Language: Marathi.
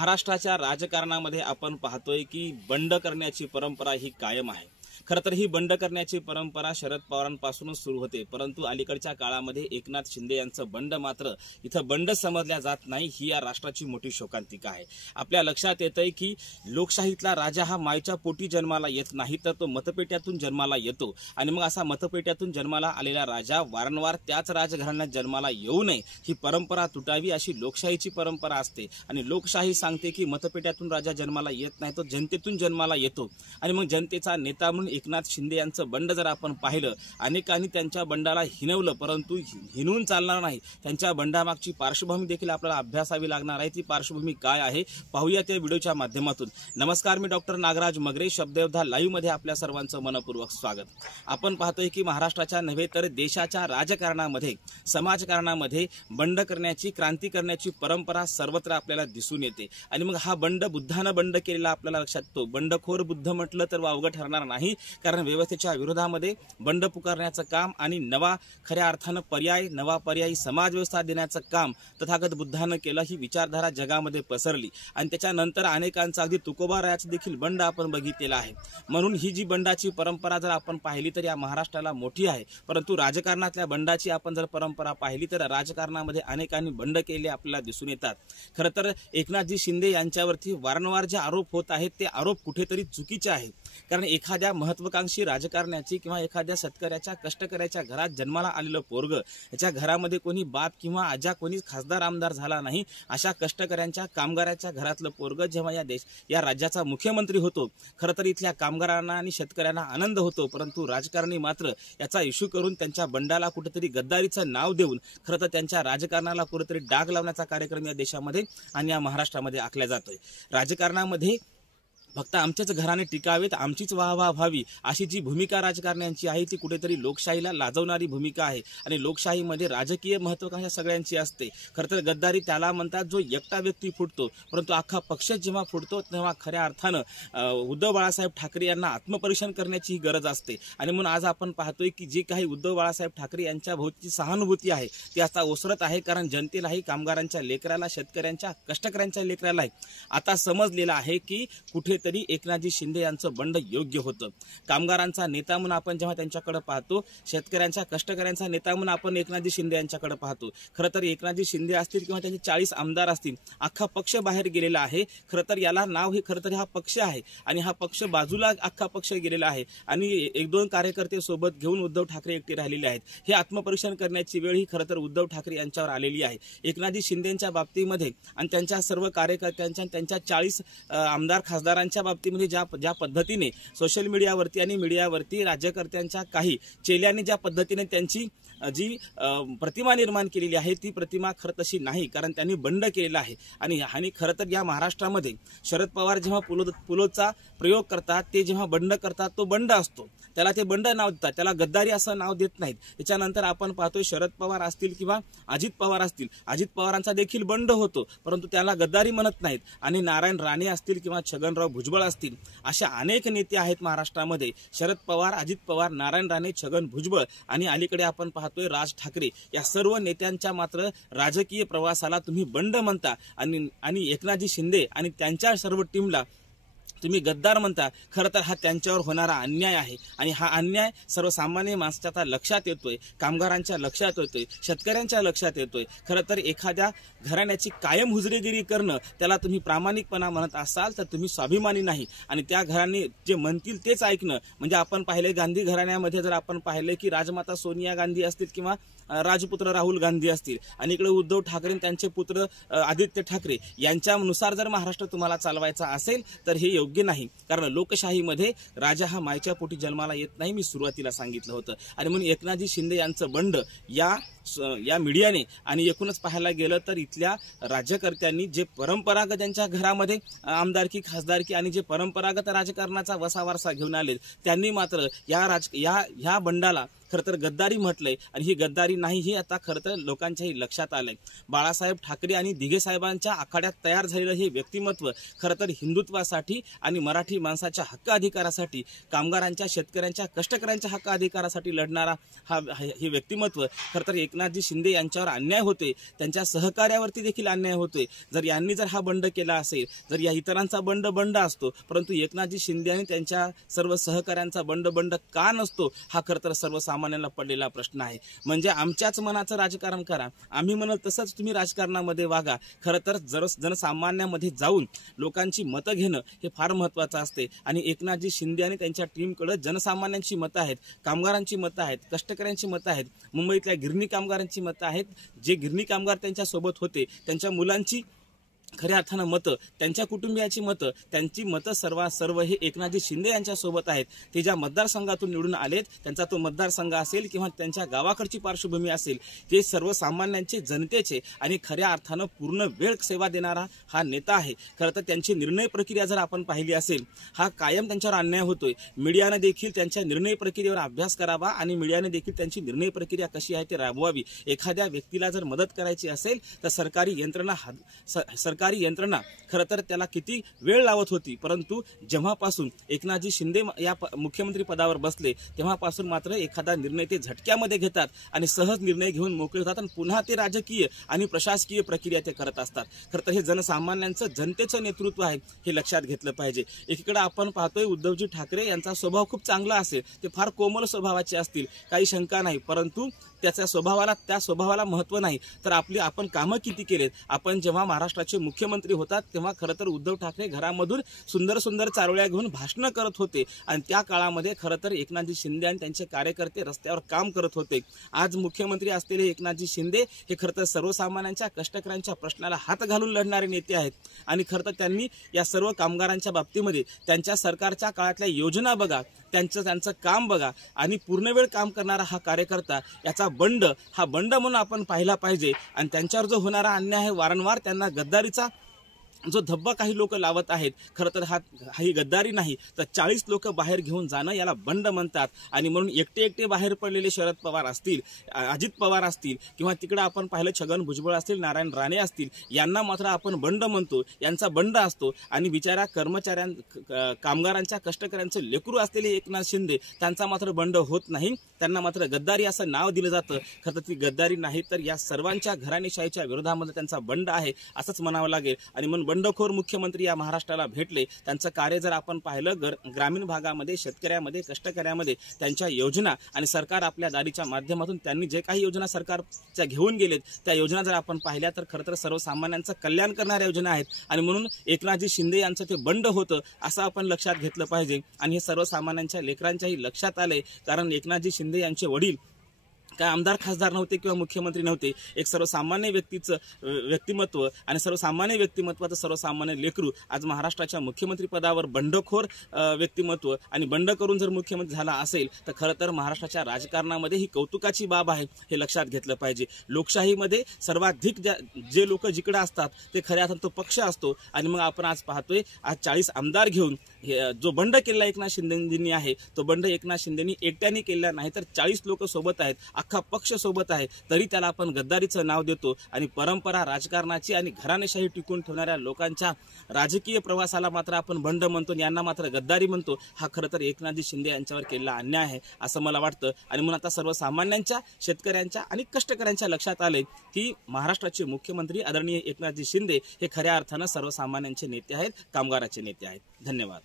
महाराष्ट्राच्या राजकारणामध्ये आपण पाहतोय की बंड करण्याची परंपरा ही कायम आहे। खरं तर ही बंड करण्याची परंपरा शरद पवारांपासूनच सुरू होते, परंतु अलीकडच्या काळामध्ये एकनाथ शिंदे यांचं बंड मात्र इथं बंड समजल्या जात नाही, ही या राष्ट्राची मोठी शोकांतिका आहे। आपल्या लक्षात येतंय की लोकशाहीतला राजा हा मायच्या पोटी जन्माला येत नाही, तर तो मतपेट्यातून जन्माला येतो आणि मग असा मतपेट्यातून जन्माला आलेला राजा वारंवार त्याच राजघराण्यात जन्माला येऊ नये ही परंपरा तुटावी अशी लोकशाहीची परंपरा असते। आणि लोकशाही सांगते की मतपेट्यातून राजा जन्माला येत नाही, तो जनतेतून जन्माला येतो। आणि मग जनतेचा नेता म्हणून एकनाथ शिंदे यांचं बंड जर आपण पाहिलं, अनेकांनी त्यांच्या बंडाला हिनवलं, परंतु हिनवून चालणार नाही। त्यांच्या बंडामागची पार्श्वभूमी देखील आपल्याला अभ्यासावी लागणार आहे। ती पार्श्वभूमी काय आहे पाहूया त्या व्हिडिओच्या माध्यमातून। नमस्कार, मी डॉक्टर नागराज मगरे, शब्दयोद्धा लाईव्ह मध्ये आपल्या सर्वांचं मनपूर्वक स्वागत। आपण पाहतोय की महाराष्ट्राच्या नव्हे तर देशाच्या राजकारणामध्ये, समाजकारणामध्ये बंड करण्याची, क्रांती करण्याची परंपरा सर्वत्र आपल्याला दिसून येते। आणि मग हा बंड बुद्धानं बंड केलेला आपल्याला लक्षात येतो। बंडखोर बुद्ध म्हटलं तर वावगं ठरणार नाही, कारण व्यवस्थेच्या विरोधामध्ये बंड पुकारण्याचं काम आणि नवा खऱ्या अर्थानं पर्याय, नवा पर्यायी समाज व्यवस्था देण्याचं काम तथागत बुद्धानं केलं। ही विचारधारा जगामध्ये पसरली आणि त्याच्यानंतर अनेकांचा, अगदी तुकोबारायाचं देखील बंड आपण बघितलेला आहे। म्हणून ही जी बंडाची परंपरा जर आपण पाहिली तर या महाराष्ट्राला मोठी आहे, परंतु राजकारणातल्या बंडाची आपण जर परंपरा पाहिली तर राजकारणामध्ये अनेकांनी बंड केले आपल्याला दिसून येतात। खरं तर एकनाथजी शिंदे यांच्यावरती वारंवार जे आरोप होत आहेत ते आरोप कुठेतरी चुकीचे आहेत, कारण एखाद्या महत्वाकांक्षी राजकारण्याची किंवा एखाद्या शेतकऱ्याच्या, कष्टकऱ्याच्या घरात जन्माला आलेलं पोरग, याच्या घरामध्ये कोणी बाप किंवा आजा, कोणी खासदार आमदार झाला नाही, अशा कष्टकऱ्यांच्या, कामगाराच्या घरातलं पोरग जेव्हा या राज्याचा मुख्यमंत्री होतो, खरं तर इथल्या कामगारांना आणि शेतकऱ्यांना आनंद होतो। परंतु राजकारणी मात्र याचा इश्यू करून त्यांच्या बंडाला कुठेतरी गद्दारीचं नाव देऊन खरं तर त्यांच्या राजकारणाला कुठेतरी डाग लावण्याचा कार्यक्रम या देशामध्ये आणि या महाराष्ट्रामध्ये आखला जातोय। राजकारणामध्ये फक्त आमच्याच घराने टिकावेत, आमचीच वाहवा व्हावी अशी जी भूमिका राजकारण्यांची आहे ती कुठेतरी लोकशाहीला लाजवणारी भूमिका आहे। आणि लोकशाहीमध्ये राजकीय महत्त्वाकांक्षा सगळ्यांची असते। खरं तर गद्दारी त्याला म्हणतात जो एकटा व्यक्ती फुटतो, परंतु अख्खा पक्ष जेव्हा फुटतो तेव्हा खऱ्या अर्थानं उद्धव बाळासाहेब ठाकरे यांना आत्मपरीक्षण करण्याची गरज असते। आणि म्हणून आज आपण पाहतोय की जी काही उद्धव बाळासाहेब ठाकरे यांच्या भोवती सहानुभूती आहे ती आता ओसरत आहे, कारण जनतेलाही, कामगारांच्या लेकराला, शेतकऱ्यांच्या, कष्टकऱ्यांच्या लेकरालाही आता समजलेलं आहे की कुठे तरी एकनाथजी शिंदे यांचं बंड योग्य होतं। कामगारांचा नेता म्हणून आपण जेव्हा त्यांच्याकडे पाहतो, शेतकऱ्यांच्या, कष्टकऱ्यांचा नेता म्हणून आपण एकनाथजी शिंदे यांच्याकडे पाहतो। खरं तर एकनाथजी शिंदे असतील किंवा त्यांचे 40 आमदार असतील, अख्खा पक्ष बाहेर गेलेला आहे। खरं तर याला नाव हे खरं तर हा पक्ष आहे आणि हा पक्ष बाजूला अख्खा पक्ष गेलेला आहे आणि 1-2 कार्यकर्ते सोबत घेऊन उद्धव ठाकरे एकटे राहिलेले आहेत। हे आत्मपरीक्षण करण्याची वेळ ही खरं तर उद्धव ठाकरे यांच्यावर आलेली आहे। एकनाथजी शिंदेच्या बाबतीमध्ये आणि त्यांच्या सर्व कार्यकर्त्यांच्या, त्यांच्या 40 आमदार, खासदारांच्या बाबतीमध्ये ज्या पद्धतीने सोशल मीडियावरती आणि मीडियावरती राज्यकर्त्यांच्या काही चेल्यांनी ज्या पद्धतीने त्यांची जी प्रतिमा निर्माण केलेली आहे ती प्रतिमा खरं तशी नाही, कारण त्यांनी बंड केलेला आहे। आणि खरं तर या महाराष्ट्रामध्ये शरद पवार जेव्हा पुलोचा प्रयोग करतात, ते जेव्हा बंड करतात तो बंड असतो, त्याला ते बंड नाव देतात, त्याला गद्दारी असं नाव देत नाहीत। त्याच्यानंतर आपण पाहतोय शरद पवार असतील किंवा अजित पवार असतील, अजित पवारांचा देखील बंड होतो, परंतु त्याला गद्दारी म्हणत नाहीत। आणि नारायण राणे असतील किंवा छगनराव भुजबळ असतील, अशा अनेक नेते आहेत महाराष्ट्रामध्ये, शरद पवार, अजित पवार, नारायण राणे, छगन भुजबळ आणि अलीकडे आपण पाहतोय राज ठाकरे, या सर्व नेत्यांच्या मात्र राजकीय प्रवासाला तुम्ही बंड म्हणता आणि एकनाथजी शिंदे आणि त्यांच्या सर्व टीमला तुम्ही गद्दार म्हणता। खरं तर हा त्यांच्यावर होणारा अन्याय आहे आणि हा अन्याय सर्वसामान्य माणसाच्या लक्षात येतोय, कामगारांच्या लक्षात येतोय, शेतकऱ्यांच्या लक्षात येतोय। खरं तर एखाद्या घराण्याची कायम हुजरेगिरी करणं, त्याला तुम्ही प्रामाणिकपणा म्हणत असाल तर तुम्ही स्वाभिमानी नाही। आणि त्या घराने जे म्हणतील तेच ऐकणं, म्हणजे आपण पाहिले गांधी घराण्यामध्ये जर आपण पाहिले की राजमाता सोनिया गांधी असतील किंवा राजपुत्र राहुल गांधी असतील आणि इकडे उद्धव ठाकरे त्यांचे पुत्र आदित्य ठाकरे यांच्यानुसार जर महाराष्ट्र तुम्हाला चालवायचा असेल तर हे योग्य नाही, कारण लोकशाहीमध्ये राजा हा मायच्या पोटी जन्माला येत नाही, मी सुरुवातीला सांगितलं होतं। आणि म्हणून एकनाथजी शिंदे यांचं बंड या मीडियाने आणि एकूणच पाहायला गेलं तर इथल्या राज्यकर्त्यांनी जे परंपरागत त्यांच्या घरामध्ये आमदारकी, खासदारकी आणि जे परंपरागत राजकारणाचा वसावारसा घेऊन आले, त्यांनी मात्र या बंडाला खरं तर गद्दारी म्हटलंय। आणि ही गद्दारी नाही, ही आता खरं तर लोकांच्याही लक्षात आलंय। बाळासाहेब ठाकरे आणि दिघे साहेबांच्या आखाड्यात तयार झालेलं हे व्यक्तिमत्व खरं तर हिंदुत्वासाठी आणि मराठी माणसाच्या हक्क अधिकारासाठी, कामगारांच्या, शेतकऱ्यांच्या, कष्टकऱ्यांच्या हक्क अधिकारासाठी लढणारा हे व्यक्तिमत्व खरं तर एकनाथ एकनाथजी शिंदे यांच्यावर अन्याय होते, त्यांच्या सहकार्यावरती देखील अन्याय होतोय। यांनी जर हा बंड केला असेल, जर या इतरांचा बंड असतो, परंतु एकनाथजी शिंदे आणि त्यांच्या सर्व सहकाऱ्यांचा बंड का नसतो, हा खरं तर सर्वसामान्यांना पडलेला प्रश्न आहे। म्हणजे आमच्याच मनाचं राजकारण करा, आम्ही म्हणाल तसंच तुम्ही राजकारणामध्ये वागा। खरं तर जनसामान्यामध्ये जाऊन लोकांची मतं घेणं हे फार महत्त्वाचं असते आणि एकनाथजी शिंदे आणि त्यांच्या टीमकडे जनसामान्यांची मतं आहेत, कामगारांची मतं आहेत, कष्टकऱ्यांची मतं आहेत, मुंबईतल्या गिरणी कामगारांची मतं आहेत। जे गिरणी कामगार त्यांच्या सोबत होते, त्यांच्या मुलांची खऱ्या अर्थानं मतं, त्यांच्या कुटुंबियाची मतं, त्यांची मतं सर्व हे एकनाथजी शिंदे यांच्या सोबत आहेत। ते ज्या मतदारसंघातून निवडून आलेत, त्यांचा तो मतदारसंघ असेल किंवा त्यांच्या गावाकडची पार्श्वभूमी असेल, ते सर्वसामान्यांचे, जनतेचे आणि खऱ्या अर्थानं पूर्ण वेळ सेवा देणारा हा नेता आहे। खरं तर त्यांची निर्णय प्रक्रिया जर आपण पाहिली असेल, हा कायम त्यांच्यावर अन्याय होतोय। मीडियाने देखील त्यांच्या निर्णय प्रक्रियेवर अभ्यास करावा आणि मीडियाने देखील त्यांची निर्णय प्रक्रिया कशी आहे ते राबवावी। एखाद्या व्यक्तीला जर मदत करायची असेल तर सरकारी यंत्रणा खरं तर त्याला किती वेळ लावत होती, परंतु जेव्हापासून एकनाथजी शिंदे या मुख्यमंत्री पदावर बसले तेव्हापासून मात्र एखादा निर्णय ते झटक्यामध्ये घेतात आणि सहज निर्णय घेऊन मोकळे होतात आणि पुन्हा ते राजकीय आणि प्रशासकीय प्रक्रिया ते करत असतात। खरं तर हे जनसामान्यांचं, जनतेचं नेतृत्व आहे, हे लक्षात घेतलं पाहिजे। एकीकडे आपण पाहतोय उद्धवजी ठाकरे यांचा स्वभाव खूप चांगला असेल, ते फार कोमल स्वभावाचे असतील, काही शंका नाही, परंतु त्या स्वभावाला महत्त्व नाही तर आपण कामं किती केलेत। आपण जेव्हा महाराष्ट्राचे मुख्यमंत्री होतात तेव्हा खरं तर उद्धव ठाकरे घरामधून सुंदर चारोळ्या घेऊन भाषणं करत होते आणि त्या काळामध्ये खरं तर एकनाथजी शिंदे आणि त्यांचे कार्यकर्ते रस्त्यावर काम करत होते। आज मुख्यमंत्री असलेले एकनाथजी शिंदे हे खरं तर सर्वसामान्यांच्या, कष्टकऱ्यांच्या प्रश्नाला हात घालून लढणारे नेते आहेत आणि खरं तर त्यांनी या सर्व कामगारांच्या बाबतीमध्ये त्यांच्या सरकारच्या काळातल्या योजना बघा, त्यांचं काम बघा आणि पूर्णवेळ काम करणारा हा कार्यकर्ता, याचा हा बंड म्हणून आपण पाहिला पाहिजे आणि त्यांच्यावर जो होणारा अन्याय आहे, वारंवार त्यांना गद्दारीचा जो धब्बा काही लोक लावत आहेत, खरं तर ही गद्दारी नाही तर 40 लोक बाहेर घेऊन जाणं याला बंड म्हणतात। आणि म्हणून एकटे बाहेर पडलेले शरद पवार असतील, अजित पवार असतील किंवा तिकडे आपण पाहिलं छगन भुजबळ असतील, नारायण राणे असतील, यांना मात्र आपण बंड म्हणतो, यांचा बंड असतो। आणि बिचारा कामगारांच्या, कष्टकऱ्यांचं लेकरू असलेले एकनाथ शिंदे, त्यांचा मात्र बंड होत नाही, त्यांना मात्र गद्दारी असं नाव दिलं जातं। खरं तर ती गद्दारी नाही तर या सर्वांच्या घराणेशाहीच्या विरोधामध्ये त्यांचा बंड आहे असंच म्हणावं लागेल। आणि म्हणून बंडखोर मुख्यमंत्री या महाराष्ट्राला भेटले, त्यांचं कार्य जर आपण पाहिलं ग्रामीण भागामध्ये, शेतकऱ्यामध्ये, कष्टकऱ्यामध्ये त्यांच्या योजना आणि सरकार आपल्या दारीच्या माध्यमातून त्यांनी जे काही योजना सरकारच्या घेऊन गेलेत त्या योजना जर आपण पाहिल्या तर खरं तर सर्वसामान्यांचं कल्याण करणाऱ्या योजना आहेत आणि म्हणून एकनाथजी शिंदे यांचं ते बंड होतं असं आपण लक्षात घेतलं पाहिजे। आणि हे सर्वसामान्यांच्या लेकरांच्याही लक्षात आलंय, कारण एकनाथजी शिंदे यांचे वडील काय आमदार, खासदार नव्हते किंवा मुख्यमंत्री नव्हते, एक सर्वसामान्य व्यक्तिमत्व आणि सर्वसामान्य व्यक्तिमत्वाचं सर्वसामान्य लेकरू आज महाराष्ट्राच्या मुख्यमंत्री पदावर बंडखोर व्यक्तिमत्व आणि बंड करून जर मुख्यमंत्री झाला असेल तर खरं तर महाराष्ट्राच्या राजकारणामध्ये ही कौतुकाची बाब आहे, हे लक्षात घेतलं पाहिजे। लोकशाहीमध्ये सर्वाधिक जे लोक जिकडे असतात ते खऱ्या अर्थानं तो पक्ष असतो आणि मग आपण आज पाहतोय आज 40 आमदार घेऊन जो बंड केला एकनाथ शिंदेंनी आहे, तो बंड एकनाथ शिंदेंनी एकट्याने केला नाही तर 40 लोक सोबत आहेत, अख्खा पक्ष सोबत आहे, तरी त्याला आपण गद्दारीचं नाव देतो। आणि परंपरा, राजकारणाची आणि घराणेशाही टिकून ठेवणाऱ्या लोकांच्या राजकीय प्रवासाला मात्र आपण बंड म्हणतो, यांना मात्र गद्दारी म्हणतो। हा खरं तर एकनाथजी शिंदे यांच्यावर केलेला अन्याय आहे असं मला वाटतं। आणि म्हणून आता सर्वसामान्यांच्या, शेतकऱ्यांच्या आणि कष्टकऱ्यांच्या लक्षात आले की महाराष्ट्राचे मुख्यमंत्री आदरणीय एकनाथजी शिंदे हे खऱ्या अर्थानं सर्वसामान्यांचे नेते आहेत, कामगाराचे नेते आहेत। धन्यवाद।